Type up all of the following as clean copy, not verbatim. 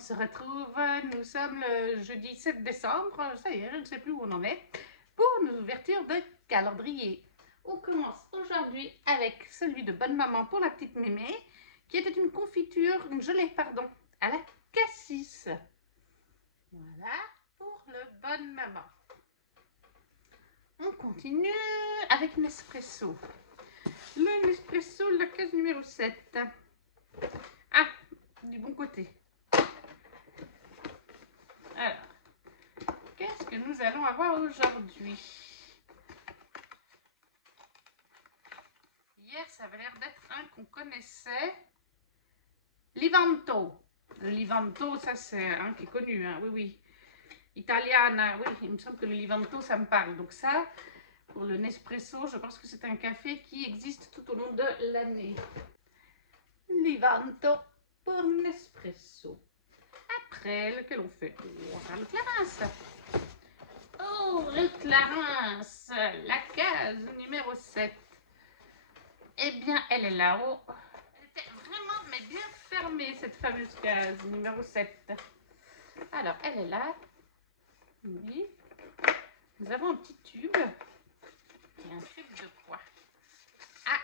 se retrouve, nous sommes le jeudi 7 décembre, ça y est, je ne sais plus où on en est, pour nos ouvertures de calendrier. On commence aujourd'hui avec celui de Bonne Maman pour la petite mémé, qui était une confiture, une gelée, pardon, à la cassis. Voilà, pour le Bonne Maman. On continue avec Nespresso. Le Nespresso, la case numéro 7. Ah, du bon côté. Alors, qu'est-ce que nous allons avoir aujourd'hui? Hier, ça avait l'air d'être un qu'on connaissait. Livanto. Le Livanto, ça c'est un qui est connu, hein, oui, oui. Italiana, oui, il me semble que le Livanto, ça me parle. Donc ça, pour le Nespresso, je pense que c'est un café qui existe tout au long de l'année. Livanto pour Nespresso. Après, lequel on fait? On va faire le Clarins. Oh, le Clarins, la case numéro 7. Eh bien, elle est là-haut. Elle était vraiment, mais bien fermée, cette fameuse case numéro 7. Alors, elle est là. Oui. Nous avons un petit tube. Et un tube de quoi? Ah,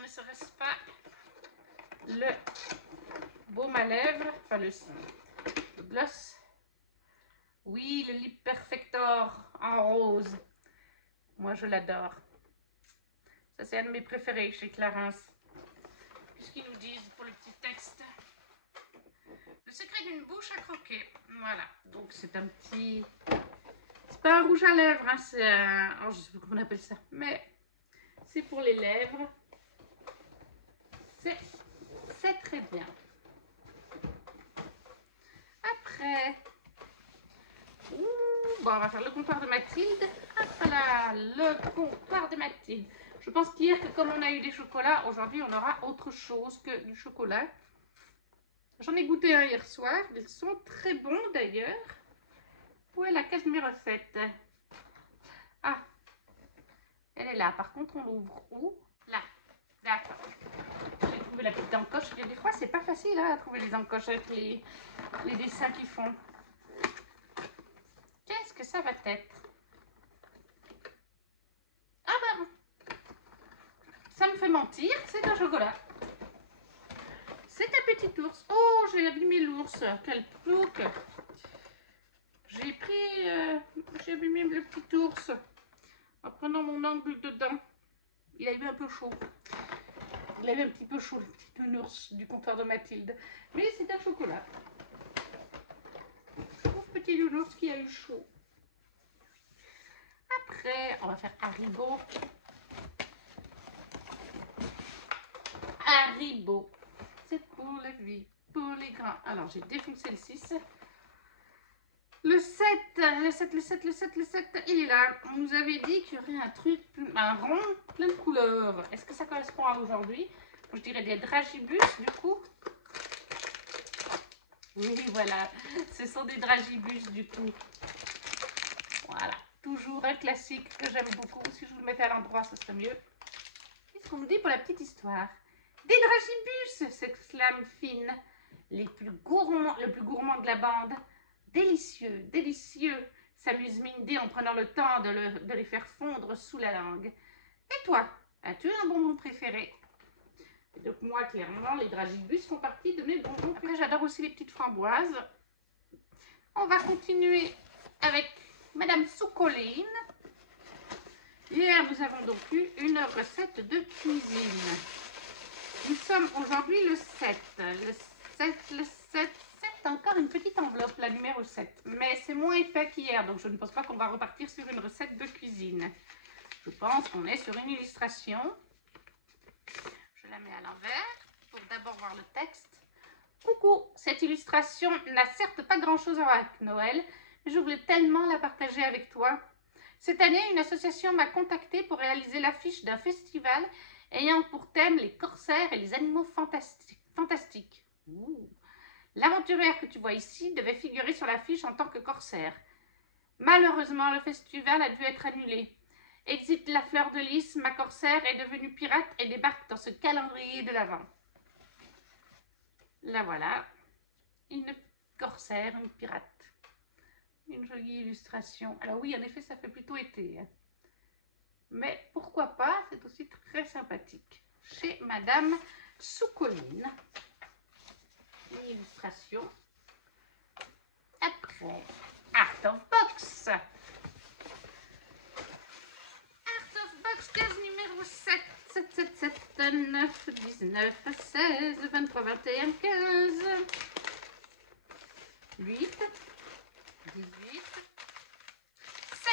ne serait-ce pas le baume à lèvres, enfin le gloss? Oui, le Lip Perfector en rose. Moi, je l'adore. Ça, c'est un de mes préférés chez Clarins. Puisqu'ils nous disent pour le petit texte: le secret d'une bouche à croquer. Voilà. Donc, c'est un petit... C'est pas un rouge à lèvres, hein, c'est un... Oh, je sais pas comment on appelle ça. Mais c'est pour les lèvres. C'est très bien. Après... Ouh, bon, on va faire le comptoir de Mathilde. Hop là, le comptoir de Mathilde. Je pense qu'hier, comme on a eu des chocolats, aujourd'hui, on aura autre chose que du chocolat. J'en ai goûté un hier soir. Ils sont très bons d'ailleurs. Où est la case numéro 7? Ah, elle est là. Par contre, on l'ouvre où? Là. D'accord. J'ai trouvé la petite encoche. Des fois, c'est pas facile hein, à trouver les encoches avec les dessins qu'ils font. Qu'est-ce que ça va être? Ah ben, ça me fait mentir, c'est un chocolat. C'est un petit ours. Oh, j'ai abîmé l'ours. Quel plouc. J'ai abîmé le petit ours en prenant mon angle dedans. Il a eu un peu chaud. Il avait un petit peu chaud, le petit nounours du comptoir de Mathilde. Mais c'est un chocolat. Pauvre petit nounours qui a eu chaud. Après, on va faire Haribo. Haribo. C'est pour la vie, pour les grands. Alors, j'ai défoncé le 6. Le 7, le 7, le 7, le 7, le 7, il est là. On nous avait dit qu'il y aurait un truc, un rond plein de couleurs. Est-ce que ça correspond à aujourd'hui? Je dirais des dragibus, du coup. Oui, voilà. Ce sont des dragibus, du coup. Voilà. Toujours un classique que j'aime beaucoup. Si je vous le mettais à l'endroit, ce serait mieux. Qu'est-ce qu'on nous dit pour la petite histoire? Des dragibus, s'exclame Finn. Le plus gourmand de la bande. Délicieux, délicieux, s'amuse Mindy en prenant le temps de les faire fondre sous la langue. Et toi, as-tu un bonbon préféré? Et donc moi, clairement, les dragibus font partie de mes bonbons préférés. J'adore aussi les petites framboises. On va continuer avec Madame Soucoline. Hier, nous avons donc eu une recette de cuisine. Nous sommes aujourd'hui le 7. Le 7... C'est encore une petite enveloppe, la numéro 7. Mais c'est moins épais qu'hier, donc je ne pense pas qu'on va repartir sur une recette de cuisine. Je pense qu'on est sur une illustration. Je la mets à l'envers pour d'abord voir le texte. Coucou, cette illustration n'a certes pas grand-chose à voir avec Noël, mais je voulais tellement la partager avec toi. Cette année, une association m'a contactée pour réaliser l'affiche d'un festival ayant pour thème les corsaires et les animaux fantastiques. Ouh. L'aventurière que tu vois ici devait figurer sur l'affiche en tant que corsaire. Malheureusement, le festival a dû être annulé. Exit la fleur de lys, ma corsaire est devenue pirate et débarque dans ce calendrier de l'Avent. Là voilà, une corsaire, une pirate. Une jolie illustration. Alors oui, en effet, ça fait plutôt été. Hein. Mais pourquoi pas, c'est aussi très sympathique. Chez Madame Soukoline. Une illustration. Après, Art of Box. Art of Box, case numéro 7. 7, 7, 7, 9, 19, 16, 23, 21, 15, 8, 18, 7.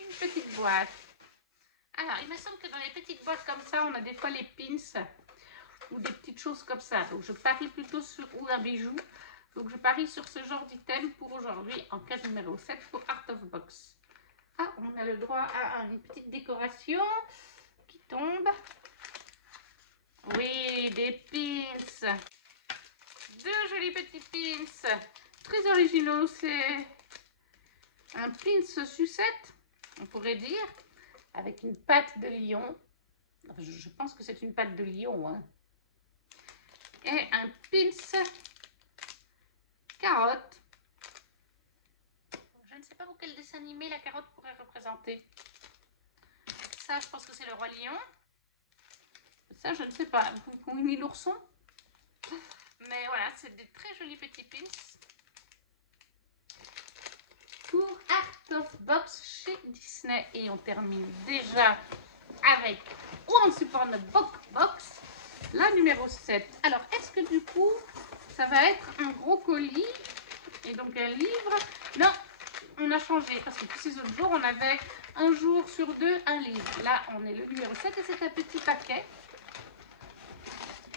Une petite boîte. Alors, il me semble que dans les petites boîtes comme ça, on a des fois les pins ou des petites choses comme ça. Donc, je parie plutôt sur, ou un bijou. Donc, je parie sur ce genre d'item pour aujourd'hui en case numéro 7 pour Art of Box. Ah, on a le droit à une petite décoration qui tombe. Oui, des pins. Deux jolis petits pins. Très originaux. C'est un pins sucette, on pourrait dire, avec une patte de lion. Je pense que c'est une patte de lion. Hein. Et un pins carotte. Je ne sais pas pour quel dessin animé la carotte pourrait représenter. Ça, je pense que c'est le roi lion. Ça, je ne sais pas. Winnie l'ourson. Mais voilà, c'est des très jolis petits pins. Pour Art of Box chez Disney. Et on termine déjà avec Once Upon a Box, la numéro 7. Alors, est-ce que du coup, ça va être un gros colis et donc un livre? Non, on a changé parce que tous ces autres jours, on avait un jour sur deux un livre. Là, on est le numéro 7 et c'est un petit paquet.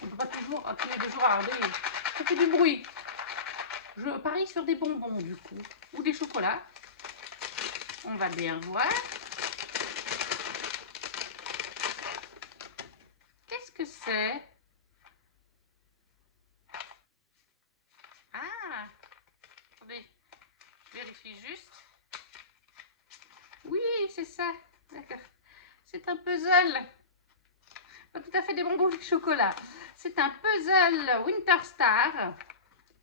On ne peut pas toujours tous les 2 jours avoir des livres. Ça fait du bruit. Je parie sur des bonbons du coup, ou des chocolats. On va bien voir. Qu'est-ce que c'est? Ah, attendez, je vérifie juste. Oui, c'est ça. D'accord. C'est un puzzle. Pas tout à fait des bonbons de chocolat. C'est un puzzle Winter Star.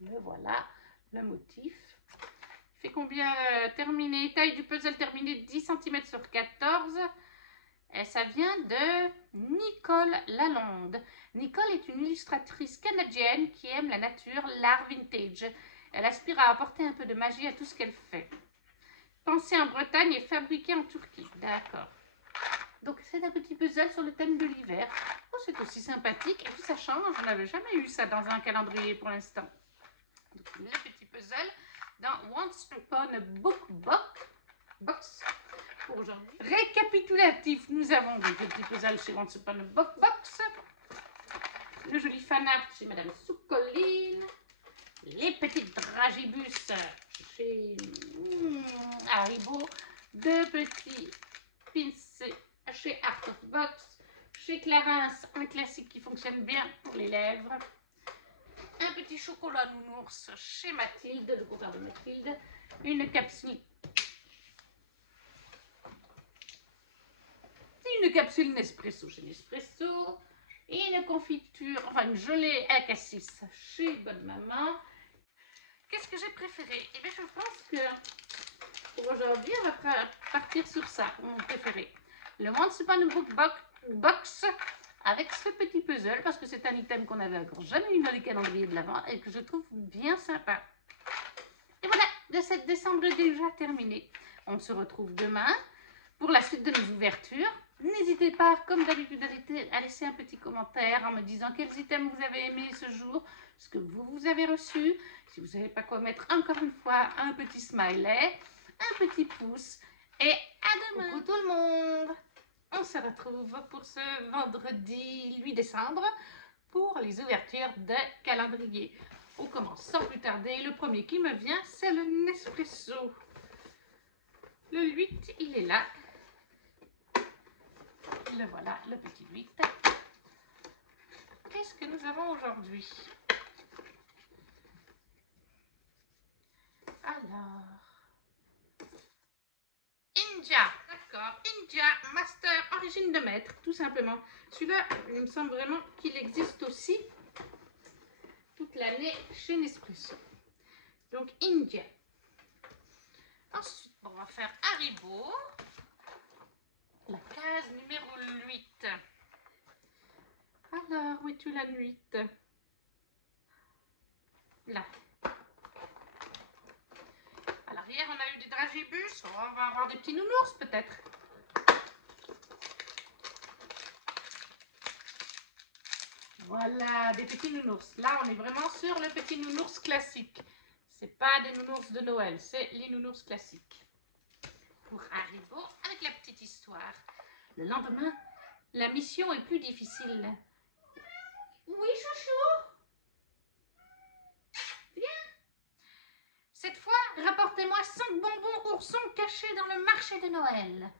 Le voilà, le motif. Il fait combien terminé? Taille du puzzle terminé 10 cm sur 14. Et ça vient de Nicole Lalonde. Nicole est une illustratrice canadienne qui aime la nature, l'art vintage. Elle aspire à apporter un peu de magie à tout ce qu'elle fait. Pensé en Bretagne et fabriqué en Turquie. D'accord. Donc c'est un petit puzzle sur le thème de l'hiver. Oh, c'est aussi sympathique. Et puis ça change. On n'avait jamais eu ça dans un calendrier pour l'instant. Donc le petit puzzle dans Once Upon a Box pour aujourd'hui. Récapitulatif, nous avons des petits puzzles chez Once Upon a Box. Le joli fan art chez Madame Soukoline. Les petites dragibus chez Haribo. Deux petits pins chez Art of Box. Chez Clarins, un classique qui fonctionne bien pour les lèvres. Un petit chocolat nounours chez Mathilde, le beau-père de Mathilde. Une capsule. Une capsule Nespresso chez Nespresso. Et une confiture, enfin une gelée à cassis chez Bonne Maman. Qu'est-ce que j'ai préféré? Eh bien, je pense que pour aujourd'hui, on va partir sur ça, mon préféré. Le Once Upon a Box avec ce petit puzzle, parce que c'est un item qu'on n'avait encore jamais eu dans les calendriers de l'Avent et que je trouve bien sympa. Et voilà, le 7 décembre est déjà terminé. On se retrouve demain pour la suite de nos ouvertures. N'hésitez pas, comme d'habitude, à laisser un petit commentaire en me disant quels items vous avez aimé ce jour, ce que vous avez reçu. Si vous ne savez pas quoi mettre, encore une fois, un petit smiley, un petit pouce. Et à demain. Coucou tout le monde. On se retrouve pour ce vendredi 8 décembre pour les ouvertures de calendrier. On commence sans plus tarder. Le premier qui me vient, c'est le Nespresso. Le 8, il est là. Le voilà, le petit 8. Qu'est-ce que nous avons aujourd'hui? Alors, India, d'accord, India Master Origine de Maître, tout simplement. Celui-là, il me semble vraiment qu'il existe aussi. toute l'année chez Nespresso. Donc India. Ensuite, on va faire Haribo. La case numéro 8. Alors, où es-tu la nuit? Là. Alors, hier, on a eu des dragibus. On va avoir des petits nounours, peut-être. Voilà, des petits nounours. Là, on est vraiment sur le petit nounours classique. C'est pas des nounours de Noël, c'est les nounours classiques. Pour Haribo, avec la petite histoire. Le lendemain, la mission est plus difficile. Oui, chouchou? Viens. Cette fois, rapportez-moi 5 bonbons oursons cachés dans le marché de Noël.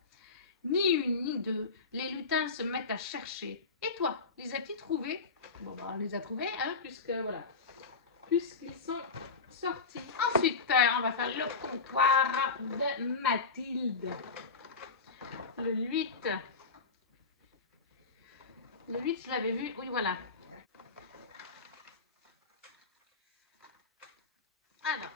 Ni une, ni deux, les lutins se mettent à chercher. Et toi, les as-tu trouvés? Bon, bah, on les a trouvés, hein, puisqu'ils sont sortis. Ensuite, on va faire le comptoir de Mathilde. Le 8. Le 8, je l'avais vu. Oui, voilà. Alors.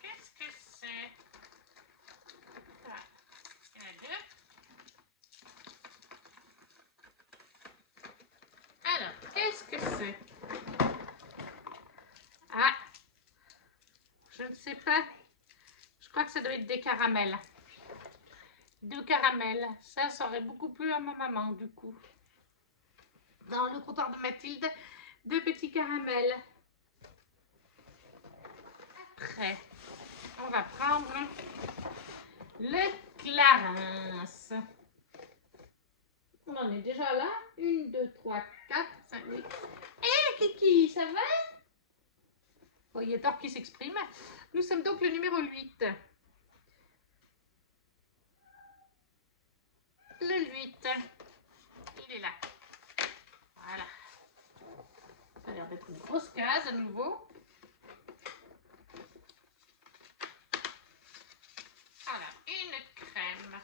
Qu'est-ce que c'est? Voilà. Il y en a deux. Alors, qu'est-ce que c'est? Ah, je ne sais pas. Je crois que ça doit être des caramels. 2 caramels. Ça aurait beaucoup plu à ma maman, du coup. Dans le comptoir de Mathilde, 2 petits caramels. Après, on va prendre le Clarins. On en est déjà là. 1, 2, 3, 4, 5, 8. Hé, Kiki, ça va? Bon, il y a Thor qui s'exprime. Nous sommes donc le numéro 8. Le 8. Il est là. Voilà. Ça a l'air d'être une grosse case à nouveau. Alors, une crème.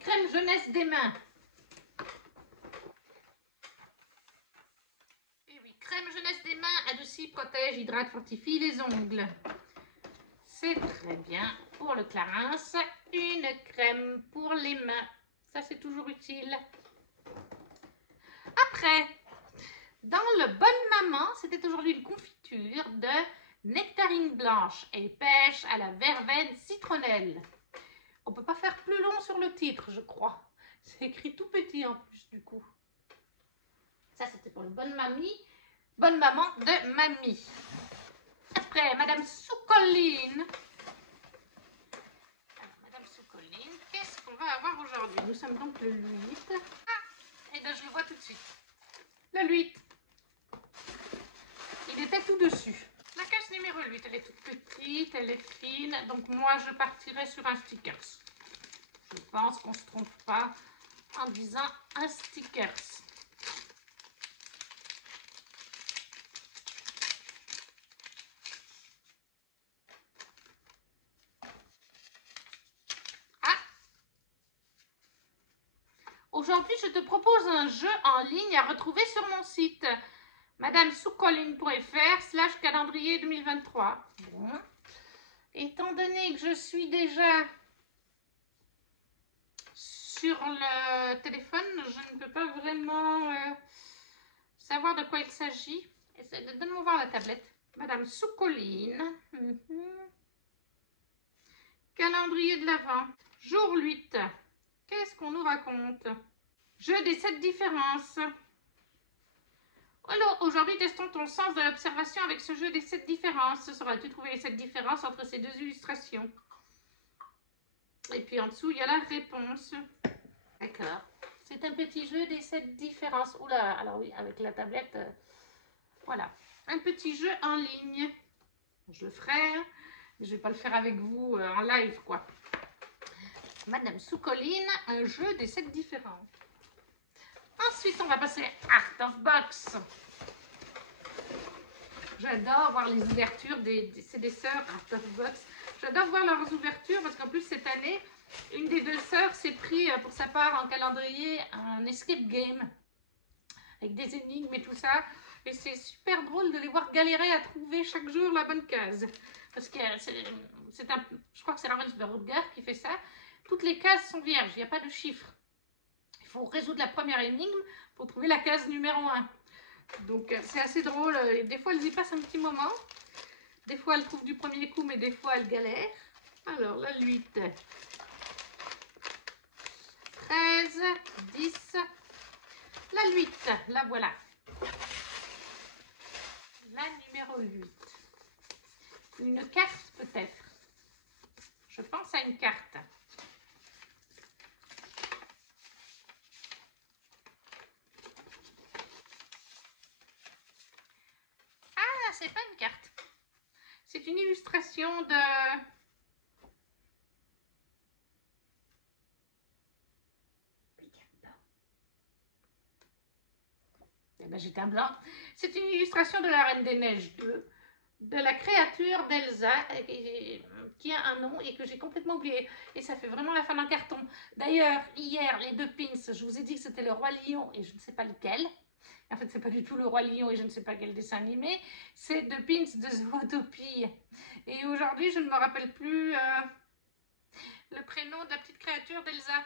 Crème jeunesse des mains. Et oui, crème jeunesse des mains, adoucit, protège, hydrate, fortifie les ongles. C'est très bien. Pour le Clarins, une crème pour les mains. Ça, c'est toujours utile. Après, dans le Bonne Maman, c'était aujourd'hui une confiture de nectarine blanche et pêche à la verveine citronnelle. On ne peut pas faire plus long sur le titre, je crois. C'est écrit tout petit en plus, du coup. Ça, c'était pour le Bonne Maman de Mamie. Après, Madame Soucoline. Alors, Madame Soucoline, qu'est-ce qu'on va avoir aujourd'hui? Nous sommes donc le 8. Ah, et bien, je le vois tout de suite. Le 8. Il était tout dessus. La case numéro 8, elle est toute petite, elle est fine. Donc, moi, je partirai sur un stickers. Je pense qu'on ne se trompe pas en disant un stickers. Aujourd'hui, je te propose un jeu en ligne à retrouver sur mon site madamesoucoline.fr/calendrier 2023. Bon. Étant donné que je suis déjà sur le téléphone, je ne peux pas vraiment savoir de quoi il s'agit. Donne-moi voir la tablette. Madame Soucoline. Calendrier de l'Avent. Jour 8. Qu'est-ce qu'on nous raconte? Jeu des 7 différences. Alors, aujourd'hui, testons ton sens de l'observation avec ce jeu des 7 différences. Sauras-tu trouver les 7 différences entre ces 2 illustrations? Et puis en dessous, il y a la réponse. D'accord. C'est un petit jeu des 7 différences. Oula, alors oui, avec la tablette, voilà. Un petit jeu en ligne. Je le ferai, hein, mais je ne vais pas le faire avec vous en live, quoi. Madame Soucoline, un jeu des 7 différences. Ensuite, on va passer à Art of Box. J'adore voir les ouvertures c'est des sœurs Art of Box. J'adore voir leurs ouvertures parce qu'en plus, cette année, Une des deux sœurs s'est pris pour sa part en calendrier un escape game avec des énigmes et tout ça. Et c'est super drôle de les voir galérer à trouver chaque jour la bonne case. Parce que je crois que c'est Ravensburger qui fait ça. Toutes les cases sont vierges, il n'y a pas de chiffres. Il faut résoudre la première énigme pour trouver la case numéro 1. Donc c'est assez drôle. Et des fois, elles y passent un petit moment. Des fois, elles trouvent du premier coup, mais des fois, elles galèrent. Alors, la 8, 13, 10, la 8, la voilà. La numéro 8. Une carte peut-être. Je pense à une carte. Ah, c'est pas une carte. C'est une illustration de... Eh ben, j'étais un blanc. C'est une illustration de la Reine des Neiges 2, de la créature d'Elsa, qui a un nom et que j'ai complètement oublié. Et ça fait vraiment la fin d'un carton. D'ailleurs, hier, les deux pins, je vous ai dit que c'était le Roi Lion et je ne sais pas lequel. En fait, c'est pas du tout le Roi Lion et je ne sais pas quel dessin animé. C'est deux pins de Zootopie. Et aujourd'hui, je ne me rappelle plus le prénom de la petite créature d'Elsa.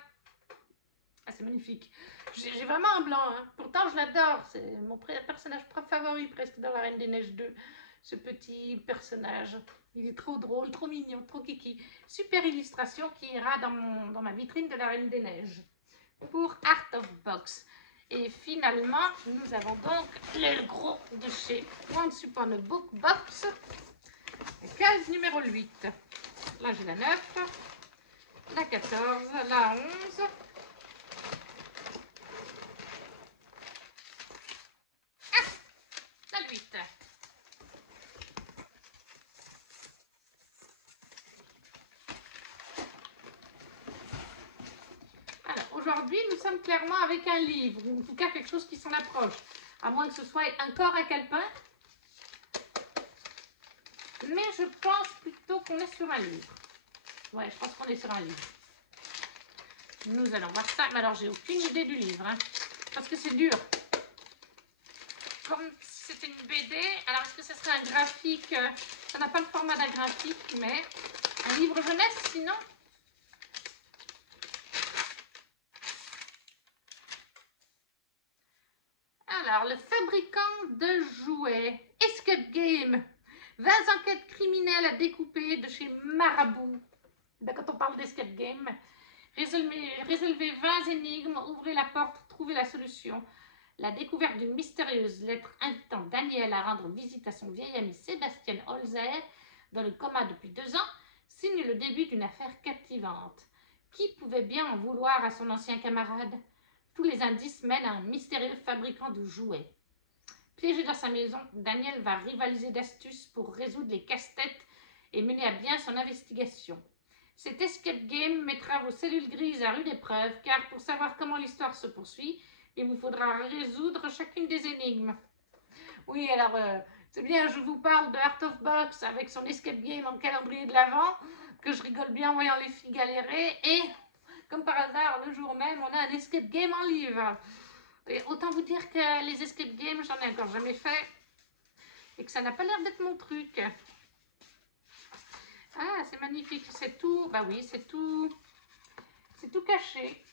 Ah, c'est magnifique. J'ai vraiment un blanc. Hein. Pourtant, je l'adore. C'est mon personnage favori presque dans La Reine des Neiges 2. Ce petit personnage. Il est trop drôle, trop mignon, trop kiki. Super illustration qui ira dans ma vitrine de La Reine des Neiges. Pour Art of Box. Et finalement, nous avons donc le gros de chez Once Upon a Book Box. Case numéro 8. Là, j'ai la 9, la 14, la 11. La 8. Alors, aujourd'hui, nous sommes clairement avec un livre, ou en tout cas quelque chose qui s'en approche. À moins que ce soit un corps à calepin. Mais je pense plutôt qu'on est sur un livre. Ouais, je pense qu'on est sur un livre. Nous allons voir ça. Mais alors, j'ai aucune idée du livre. Hein, parce que c'est dur. Comme si c'était une BD, alors est-ce que ce serait un graphique? Ça n'a pas le format d'un graphique, mais un livre jeunesse sinon. Alors, le fabricant de jouets, Escape Game, 20 enquêtes criminelles à découper de chez Marabout. Quand on parle d'Escape Game, résolvez 20 énigmes, ouvrez la porte, trouvez la solution. La découverte d'une mystérieuse lettre invitant Daniel à rendre visite à son vieil ami Sébastien Holzer, dans le coma depuis 2 ans, signe le début d'une affaire captivante. Qui pouvait bien en vouloir à son ancien camarade? Tous les indices mènent à un mystérieux fabricant de jouets. Piégé dans sa maison, Daniel va rivaliser d'astuces pour résoudre les casse-têtes et mener à bien son investigation. Cet escape game mettra vos cellules grises à rude épreuve, car pour savoir comment l'histoire se poursuit, il vous faudra résoudre chacune des énigmes. Oui, alors, c'est bien, je vous parle de Art of Box avec son escape game en calendrier de l'Avent, que je rigole bien en voyant les filles galérer, et comme par hasard, le jour même, on a un escape game en livre. Et autant vous dire que les escape games, j'en ai encore jamais fait, et que ça n'a pas l'air d'être mon truc. Ah, c'est magnifique, c'est tout, bah oui, c'est tout caché.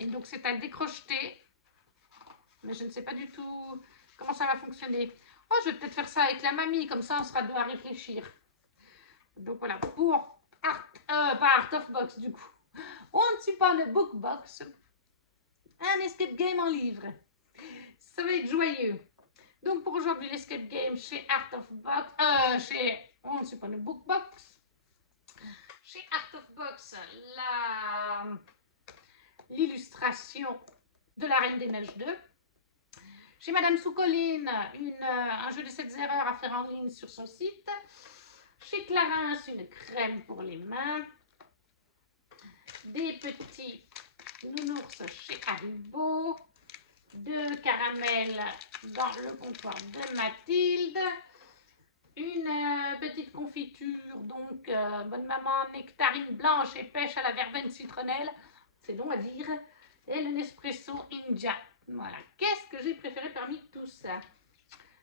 Et donc c'est à décrocheter, mais je ne sais pas du tout comment ça va fonctionner. Oh, je vais peut-être faire ça avec la mamie, comme ça on sera deux à réfléchir. Donc voilà, pour pas Art of Box du coup. Once Upon a Book Box, un escape game en livre. Ça va être joyeux. Donc pour aujourd'hui, l'escape game chez Art of Box, chez Once Upon a Book Box. Chez Art of Box, l'illustration de la Reine des Neiges 2. Chez Madame Soucoline, un jeu de 7 erreurs à faire en ligne sur son site. Chez Clarins, une crème pour les mains. Des petits nounours chez Haribo. 2 caramels dans le comptoir de Mathilde. une petite confiture, donc bonne maman, nectarine blanche et pêche à la verveine citronnelle, c'est long à dire, et le Nespresso India. Voilà, qu'est-ce que j'ai préféré parmi tout ça?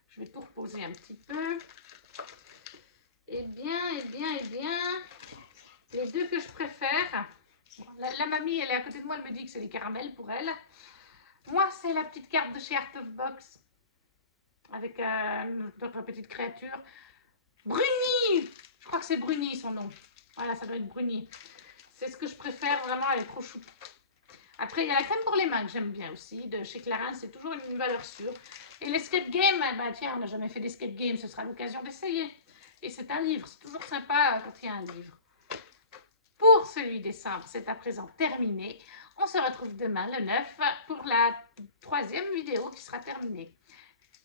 Je vais tout reposer un petit peu. Eh bien, les deux que je préfère, la mamie, elle est à côté de moi, elle me dit que c'est des caramels pour elle. Moi, c'est la petite carte de chez Art of Box, avec notre petite créature. Bruni! Je crois que c'est Bruni son nom. Voilà, ça doit être Bruni. C'est ce que je préfère, vraiment, elle est trop chou. Après, il y a la crème pour les mains que j'aime bien aussi, de chez Clarins, c'est toujours une valeur sûre. Et l'escape game, bah tiens, on n'a jamais fait d'escape game, ce sera l'occasion d'essayer. Et c'est un livre, c'est toujours sympa quand il y a un livre. Pour celui décembre, c'est à présent terminé. On se retrouve demain, le 9, pour la 3e vidéo qui sera terminée.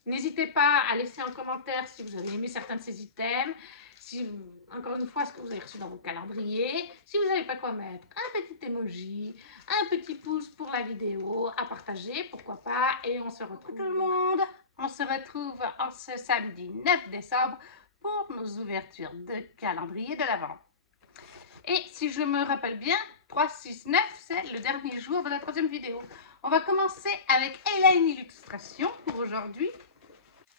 N'hésitez pas à laisser en commentaire si vous avez aimé certains de ces items, si, encore une fois, ce que vous avez reçu dans vos calendriers, si vous n'avez pas quoi mettre, un petit emoji, un petit pouce pour la vidéo, à partager, pourquoi pas, et on se retrouve tout le monde. On se retrouve en ce samedi 9 décembre pour nos ouvertures de calendrier de l'Avent. Et si je me rappelle bien, 3, 6, 9, c'est le dernier jour de la 3e vidéo. On va commencer avec Elaine Illustration pour aujourd'hui.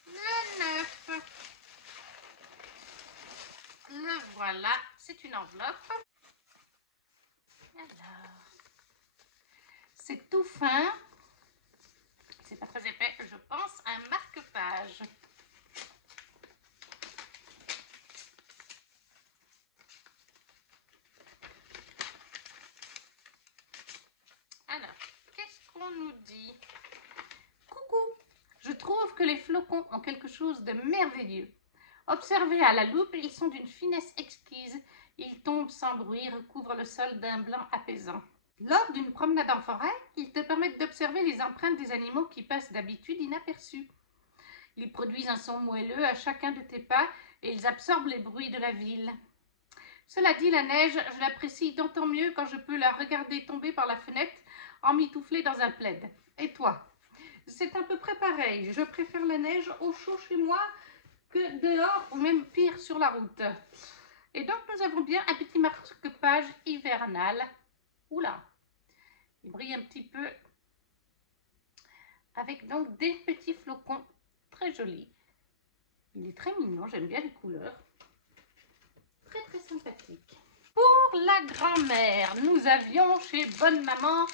Le 9. Le voilà, c'est une enveloppe. Alors, c'est tout fin. C'est pas très épais, je pense, un marque-page. Alors, qu'est-ce qu'on nous dit? Coucou! Je trouve que les flocons ont quelque chose de merveilleux. Observés à la loupe, ils sont d'une finesse exquise. Ils tombent sans bruit, recouvrent le sol d'un blanc apaisant. Lors d'une promenade en forêt, ils te permettent d'observer les empreintes des animaux qui passent d'habitude inaperçus. Ils produisent un son moelleux à chacun de tes pas et ils absorbent les bruits de la ville. Cela dit, la neige, je l'apprécie d'autant mieux quand je peux la regarder tomber par la fenêtre emmitouflée dans un plaid. Et toi? C'est à peu près pareil. Je préfère la neige au chaud chez moi que dehors ou même pire sur la route. Et donc nous avons bien un petit marque-page hivernal. Oula, il brille un petit peu avec donc des petits flocons très jolis. Il est très mignon, j'aime bien les couleurs. Très très sympathique. Pour la grand-mère, nous avions chez Bonne Maman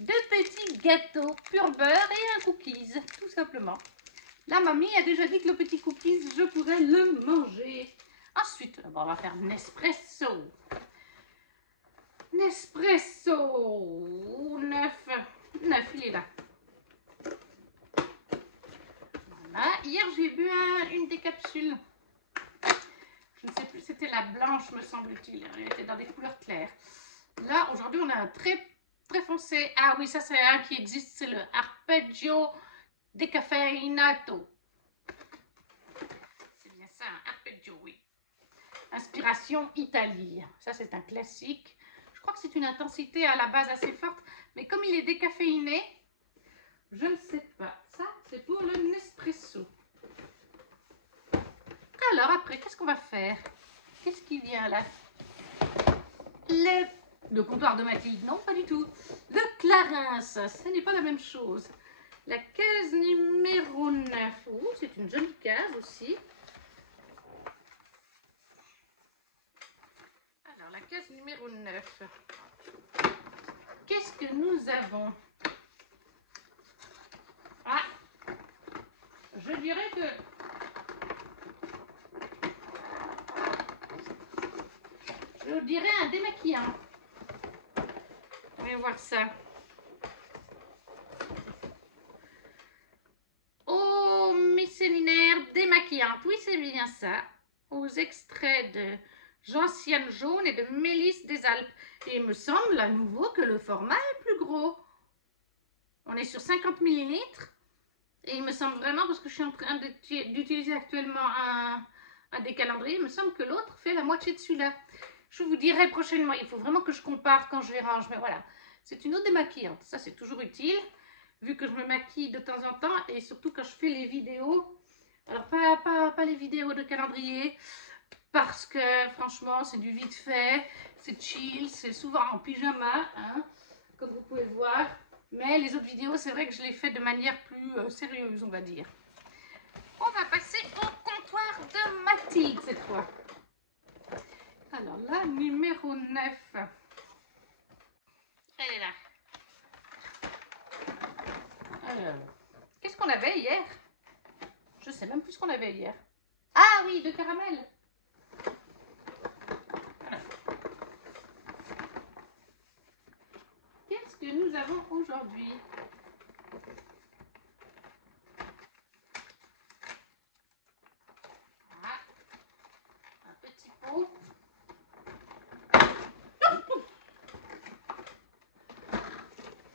2 petits gâteaux pur beurre et un cookies, tout simplement. La mamie a déjà dit que le petit cookies, je pourrais le manger. Ensuite, on va faire Nespresso. Nespresso 9, il est là. Voilà. Hier, j'ai bu une des capsules. Je ne sais plus, c'était la blanche, me semble-t-il. Elle était dans des couleurs claires. Là, aujourd'hui, on a un très foncé. Ah oui, ça, c'est un qui existe. C'est le Arpeggio Decaffeinato. C'est bien ça, un Arpeggio, oui. Inspiration Italie. Ça, c'est un classique. Je crois que c'est une intensité à la base assez forte. Mais comme il est décaféiné, je ne sais pas. Ça, c'est pour le Nespresso. Alors après, qu'est-ce qu'on va faire? Qu'est-ce qui vient là? Le comptoir de Mathilde, non, pas du tout. Le Clarins, ce n'est pas la même chose. La case numéro 9. Oh, c'est une jolie case aussi. Alors, la case numéro 9. Qu'est-ce que nous avons? Ah, je dirais que... Je dirais un démaquillant. On va voir ça. Eau micellinaire démaquillante. Oui, c'est bien ça. Aux extraits de gentiane jaune et de mélisse des Alpes. Et il me semble à nouveau que le format est plus gros. On est sur 50 ml. Et il me semble vraiment, parce que je suis en train d'utiliser actuellement un des calendriers, il me semble que l'autre fait la moitié de celui-là. Je vous dirai prochainement, il faut vraiment que je compare quand je les range, mais voilà. C'est une eau démaquillante, ça c'est toujours utile, vu que je me maquille de temps en temps, et surtout quand je fais les vidéos Alors, pas les vidéos de calendrier, parce que franchement, c'est du vite fait, c'est chill, c'est souvent en pyjama, hein, comme vous pouvez voir. Mais les autres vidéos, c'est vrai que je les fais de manière plus sérieuse, on va dire. On va passer au comptoir de Mathilde cette fois. Alors là, numéro 9. Elle est là. Alors, qu'est-ce qu'on avait hier? Je sais même plus ce qu'on avait hier. Ah oui, de caramel. Voilà. Qu'est-ce que nous avons aujourd'hui? Ah, un petit pot.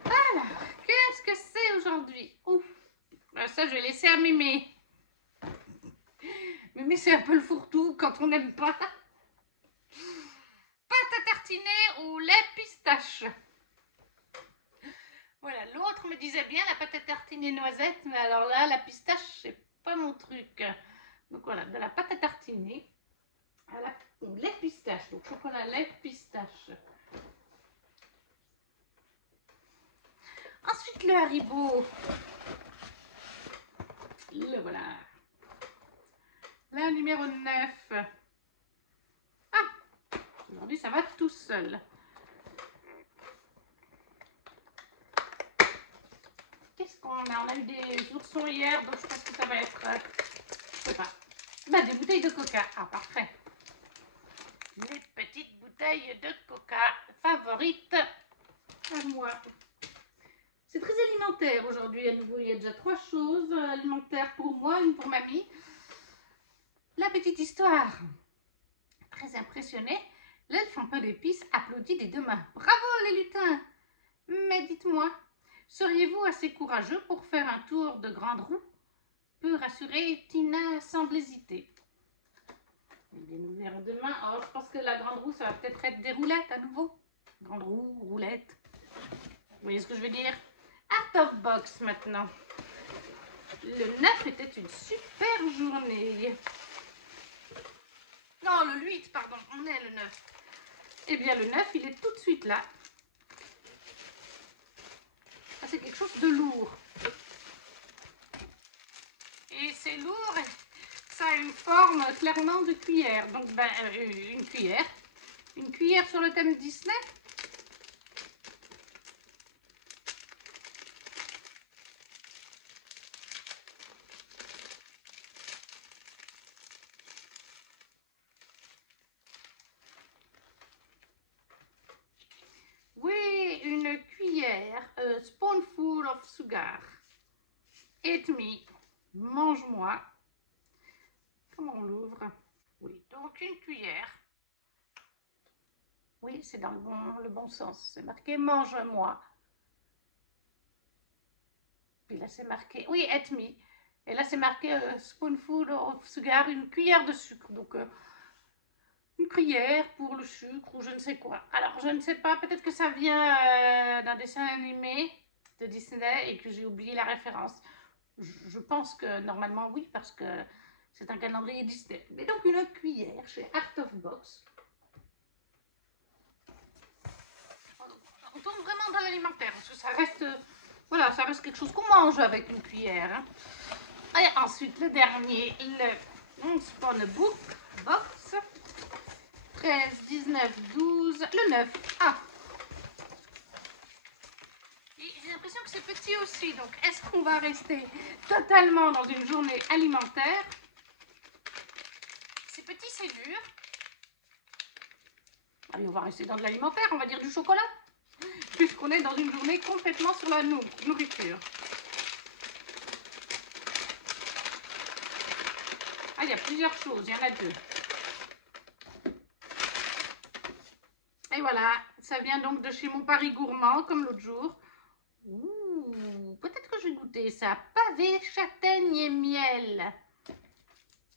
Alors, qu'est-ce que c'est aujourd'hui? Ouf, ça je vais laisser à Mémé. Mémé, c'est un peu le fourre-tout quand on n'aime pas. Pâte à tartiner au lait pistache. Voilà, l'autre me disait bien la pâte à tartiner noisette, mais alors là, la pistache, c'est pas mon truc. Donc voilà, de la pâte à tartiner au lait pistache, donc chocolat lait pistache. Ensuite, le Haribo. Le voilà. La numéro 9. Ah, aujourd'hui, ça va tout seul. Qu'est-ce qu'on a? On a eu des oursons hier, donc je pense que ça va être, je sais pas. Bah, des bouteilles de coca. Ah, parfait. Les petites bouteilles de coca favorites à moi. C'est très alimentaire aujourd'hui à nouveau. Il y a déjà 3 choses alimentaires pour moi, une pour mamie. La petite histoire. Très impressionnée, l'elfe en pain d'épices applaudit des 2 mains. Bravo les lutins! Mais dites-moi, seriez-vous assez courageux pour faire un tour de grande roue? Peut rassurer Tina sans hésiter. Eh bien, nous verrons demain. Oh, je pense que la grande roue, ça va peut-être être des roulettes à nouveau. Grande roue, roulette. Vous voyez ce que je veux dire? Art of Box maintenant. Le 9 était une super journée. Non, le 8, pardon, on est le 9. Eh bien, le 9, il est tout de suite là. Ça, c'est quelque chose de lourd. Et c'est lourd, ça a une forme clairement de cuillère. Donc, ben, une cuillère. Une cuillère sur le thème Disney. Oui, une cuillère. A spoonful of sugar. Eat me. Mange-moi. Comment on l'ouvre? Oui, donc une cuillère. Oui, c'est dans le bon sens. C'est marqué mange-moi. Puis là, c'est marqué, oui, eat me. Et là, c'est marqué spoonful of sugar, une cuillère de sucre. Donc, une cuillère pour le sucre ou je ne sais quoi. Alors, je ne sais pas, peut-être que ça vient d'un dessin animé de Disney et que j'ai oublié la référence. Je pense que normalement, oui, parce que c'est un calendrier Disney. Mais donc, une cuillère chez Art of Box. On tourne vraiment dans l'alimentaire parce que ça reste, voilà, ça reste quelque chose qu'on mange avec une cuillère. Hein. Et ensuite, le dernier, le Spoon Box. 13, 19, 12, le 9. Ah! J'ai l'impression que c'est petit aussi, donc est-ce qu'on va rester totalement dans une journée alimentaire? C'est petit, c'est dur. Allez, on va rester dans de l'alimentaire, on va dire du chocolat. Puisqu'on est dans une journée complètement sur la nourriture. Ah, il y a plusieurs choses, il y en a 2. Et voilà, ça vient donc de chez mon Paris Gourmand, comme l'autre jour. Ouh, peut-être que je vais goûter ça. Pavé, châtaigne et miel.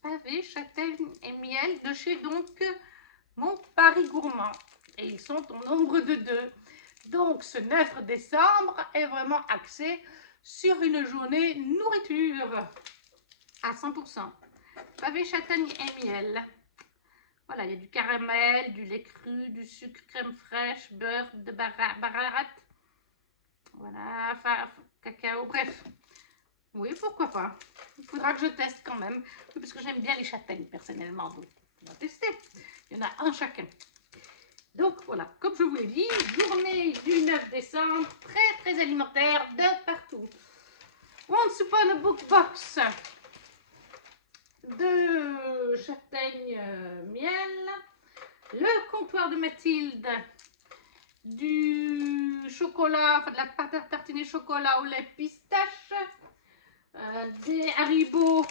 Pavé, châtaigne et miel de chez donc mon Paris Gourmand. Et ils sont au nombre de 2. Donc ce 9 décembre est vraiment axé sur une journée nourriture. à 100%. Pavé châtaigne et miel. Voilà, il y a du caramel, du lait cru, du sucre, crème fraîche, beurre de barat. Voilà, cacao, bref. Oui, pourquoi pas. Il faudra que je teste quand même. Oui, parce que j'aime bien les châtaignes personnellement. Donc, on va tester. Il y en a un chacun. Donc voilà, comme je vous l'ai dit, journée du 9 décembre, très alimentaire de partout. Once Upon a Book Box de châtaigne miel, le comptoir de Mathilde, du chocolat, enfin de la pâte à tartiner chocolat au lait pistache, des Haribo.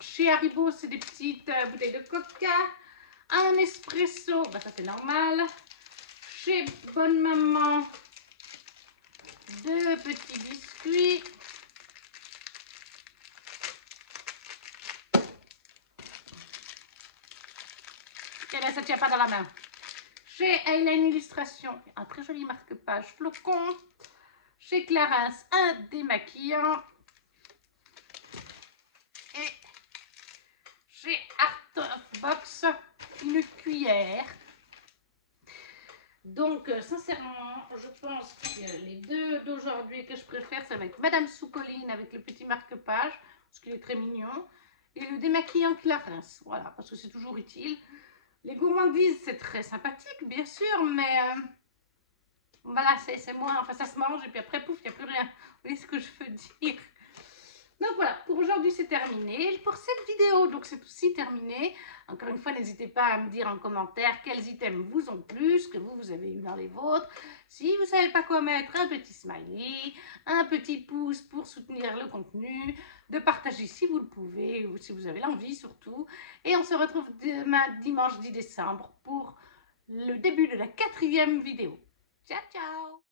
Chez Haribo, c'est des petites bouteilles de coca, un espresso, bah ça c'est normal. Chez Bonne Maman, 2 petits biscuits. Et là, ça ne tient pas dans la main. Chez Eyeliner Illustration, un très joli marque-page flocon. Chez Clarins, un démaquillant. Et chez Art of Box, une cuillère. Donc, sincèrement, je pense que les deux d'aujourd'hui que je préfère, ça va être Madame Soucoline avec le petit marque-page, parce qu'il est très mignon, et le démaquillant Clarins. Voilà, parce que c'est toujours utile. Les gourmandises, c'est très sympathique, bien sûr, mais voilà, c'est moins, enfin ça se mange, et puis après, pouf, il n'y a plus rien. Vous voyez ce que je veux dire? Donc voilà, pour aujourd'hui, c'est terminé. Pour cette vidéo, donc c'est aussi terminé. Encore une fois, n'hésitez pas à me dire en commentaire quels items vous ont plu, ce que vous avez eu dans les vôtres. Si vous ne savez pas quoi mettre, un petit smiley, un petit pouce pour soutenir le contenu, de partager si vous le pouvez, ou si vous avez l'envie surtout. Et on se retrouve demain, dimanche 10 décembre, pour le début de la 4e vidéo. Ciao, ciao!